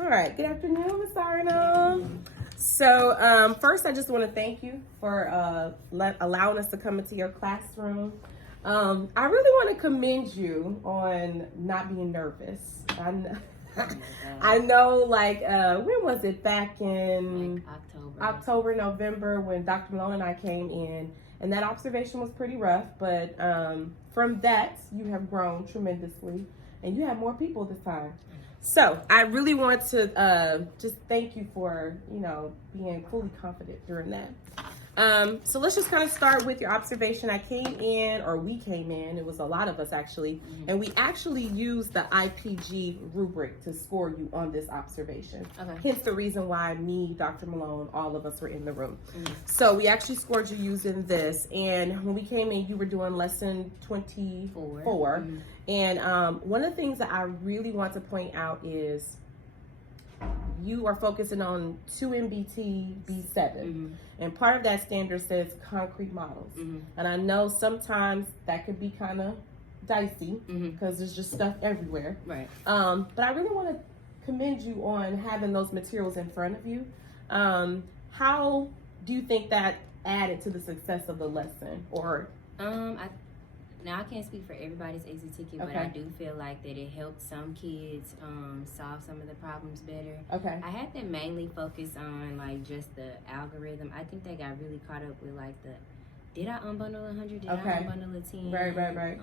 All right. Good afternoon, Ms. Arnum. So first, I just want to thank you for allowing us to come into your classroom. I really want to commend you on not being nervous. I know, like, when was it? Back in October, November, when Dr. Malone and I came in, and that observation was pretty rough, but from that, you have grown tremendously, and you have more people this time. So I really want to just thank you for, being fully confident during that. So let's just kind of start with your observation. We came in, it was a lot of us actually, and we actually used the IPG rubric to score you on this observation. Okay. Hence the reason why me, Dr. Malone, all of us were in the room. So we actually scored you using this, and when we came in, you were doing lesson 24. And one of the things that I really want to point out is you are focusing on 2 MBT B7. And part of that standard says concrete models. And I know sometimes that could be kind of dicey because there's just stuff everywhere. Right. But I really want to commend you on having those materials in front of you. How do you think that added to the success of the lesson? Or Now, I can't speak for everybody's exit ticket, but I do feel like that it helped some kids solve some of the problems better. Okay. I had them mainly focus on, like, just the algorithm. I think they got really caught up with, like, did I unbundle 100? Did I unbundle a 10? Right.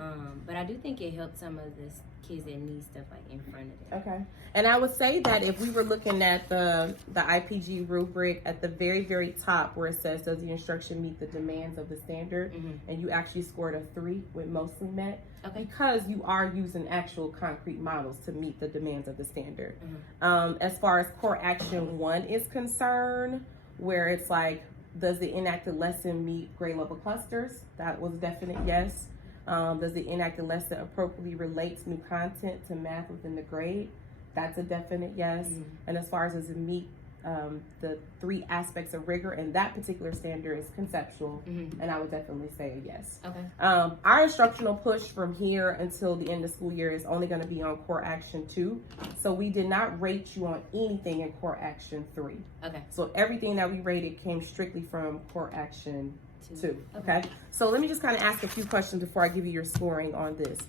But I do think it helped some of the kids that need stuff, like, in front of them. Okay. And I would say that if we were looking at the IPG rubric at the very, very top where it says, does the instruction meet the demands of the standard? And you actually scored a 3 with mostly met. Okay. Because you are using actual concrete models to meet the demands of the standard. As far as core action 1 is concerned, where it's like, does the enacted lesson meet grade level clusters? That was a definite yes. Does the enacted lesson appropriately relate new content to math within the grade? That's a definite yes. And as far as does it meet the 3 aspects of rigor, and that particular standard is conceptual, and I would definitely say a yes. Okay. Our instructional push from here until the end of the school year is only going to be on core action 2. So we did not rate you on anything in core action 3. Okay. So everything that we rated came strictly from core action 2. Okay. So let me just kind of ask a few questions before I give you your scoring on this.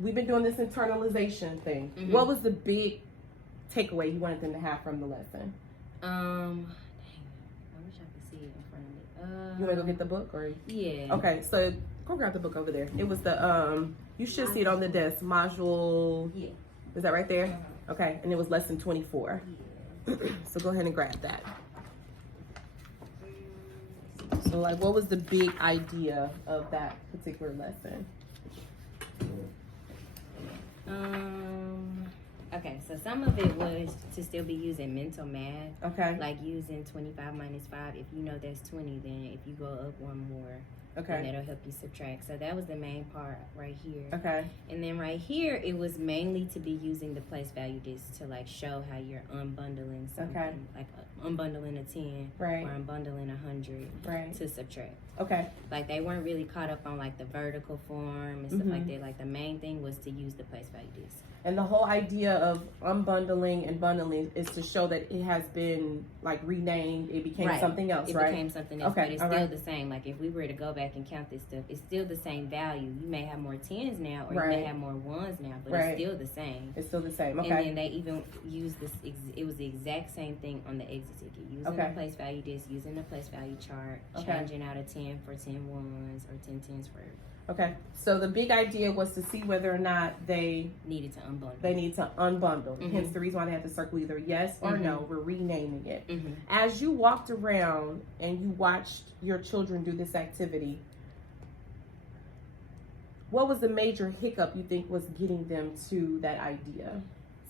We've been doing this internalization thing. What was the big takeaway you wanted them to have from the lesson? Dang, I wish I could see it in front of me. You want to go get the book, or? Yeah. Okay, so go grab the book over there. It was the you should see it on the desk. Module. Yeah. Is that right there? Okay, and it was lesson 24. Yeah. So go ahead and grab that. So, like, what was the big idea of that particular lesson? Okay, so some of it was to still be using mental math. Okay. Like using 25 minus 5. If you know that's 20, then if you go up 1 more, then that'll help you subtract. So that was the main part right here. Okay. And then right here, it was mainly to be using the place value disk to, like, show how you're unbundling something. Okay. Like unbundling a 10 or unbundling 100 to subtract. Okay. Like, they weren't really caught up on, like, the vertical form and stuff like that. Like, the main thing was to use the place value disk. And the whole idea of unbundling and bundling is to show that it has been, like, renamed. It became something else, It became something else, but it's still the same. Like, if we were to go back and count this stuff, it's still the same value. You may have more 10s now, or you may have more 1s now, but it's still the same. It's still the same, okay. And then they even used this, it was the exact same thing on the exit ticket. Using the place value disk, using the place value chart, changing out a 10 for 10 1s or 10 10s for... Okay, so the big idea was to see whether or not they needed to unbundle. They need to unbundle. Hence the reason why they had to circle either yes or no. We're renaming it. As you walked around and you watched your children do this activity, what was the major hiccup you think was getting them to that idea?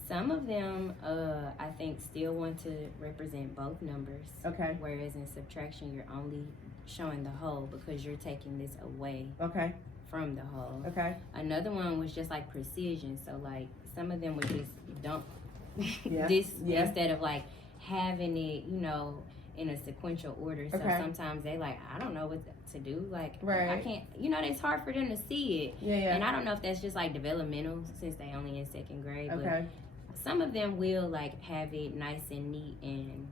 Some of them, I think, still want to represent both numbers. Okay. Whereas in subtraction, you're only showing the whole because you're taking this away. Okay. From the whole. Okay. Another one was just like precision. So, like, some of them would just dump this instead of, like, having it, in a sequential order. So sometimes they like, I don't know what to do. Like, I can't, it's hard for them to see it. Yeah. And I don't know if that's just like developmental since they only in 2nd grade. But some of them will like have it nice and neat, and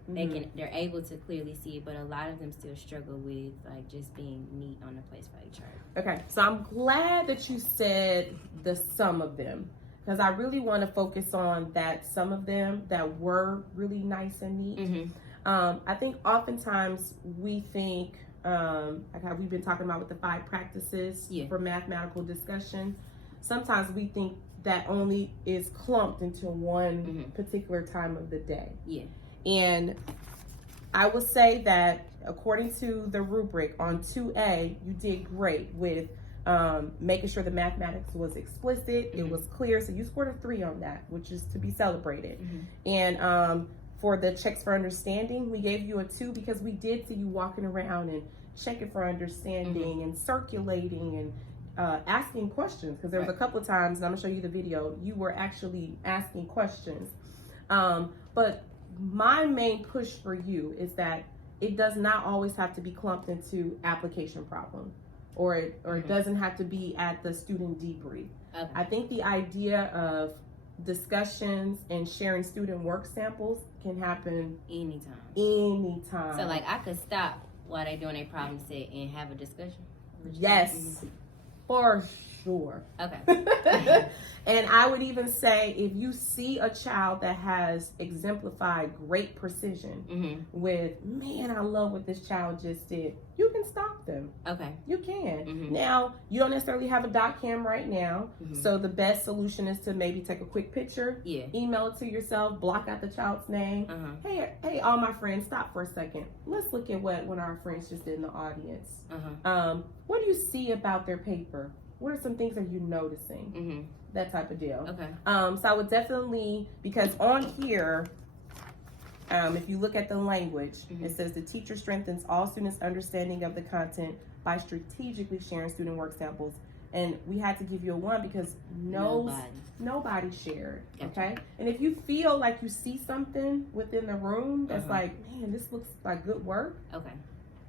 they're able to clearly see it, but a lot of them still struggle with like just being neat on the place by chart. Okay, so I'm glad that you said the some of them, because I really want to focus on that some of them that were really nice and neat. I think oftentimes we think, like how we've been talking about with the 5 practices for mathematical discussion, sometimes we think that only is clumped into one particular time of the day. And I would say that according to the rubric on 2A, you did great with making sure the mathematics was explicit, it was clear, so you scored a 3 on that, which is to be celebrated. And for the checks for understanding, we gave you a 2 because we did see you walking around and checking for understanding and circulating and asking questions, because there was a couple of times, and I'm gonna show you the video, you were actually asking questions. But my main push for you is that it does not always have to be clumped into application problem, or it doesn't have to be at the student debrief. I think the idea of discussions and sharing student work samples can happen anytime. So like I could stop while they're doing a problem set and have a discussion? Yes, for sure. Okay. And I would even say if you see a child that has exemplified great precision with, man, I love what this child just did, you can stop them. Okay. You can. Now, you don't necessarily have a dot cam right now, so the best solution is to maybe take a quick picture, email it to yourself, block out the child's name. Hey, all my friends, stop for a second. Let's look at what one of our friends just did in the audience. What do you see about their paper? What are some things that you're noticing? That type of deal. Okay. So I would definitely, because on here, if you look at the language, it says the teacher strengthens all students' understanding of the content by strategically sharing student work samples. And we had to give you a 1 because nobody shared. Okay. And if you feel like you see something within the room that's like, man, this looks like good work. Okay.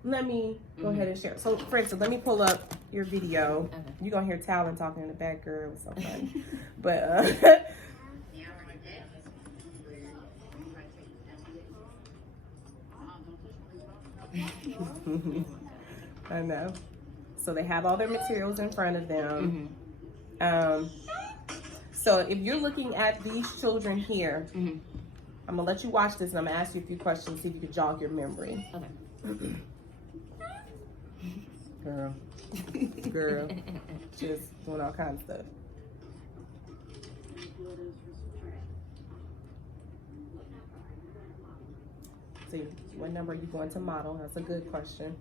Let me go ahead and share. So, for instance, let me pull up your video. You're going to hear Talon talking in the back, girl. It was so funny. But, I know. So they have all their materials in front of them. So if you're looking at these children here, I'm going to let you watch this and I'm going to ask you a few questions, see if you can jog your memory. Okay. Girl, just doing all kinds of stuff. See, what number are you going to model? That's a good question.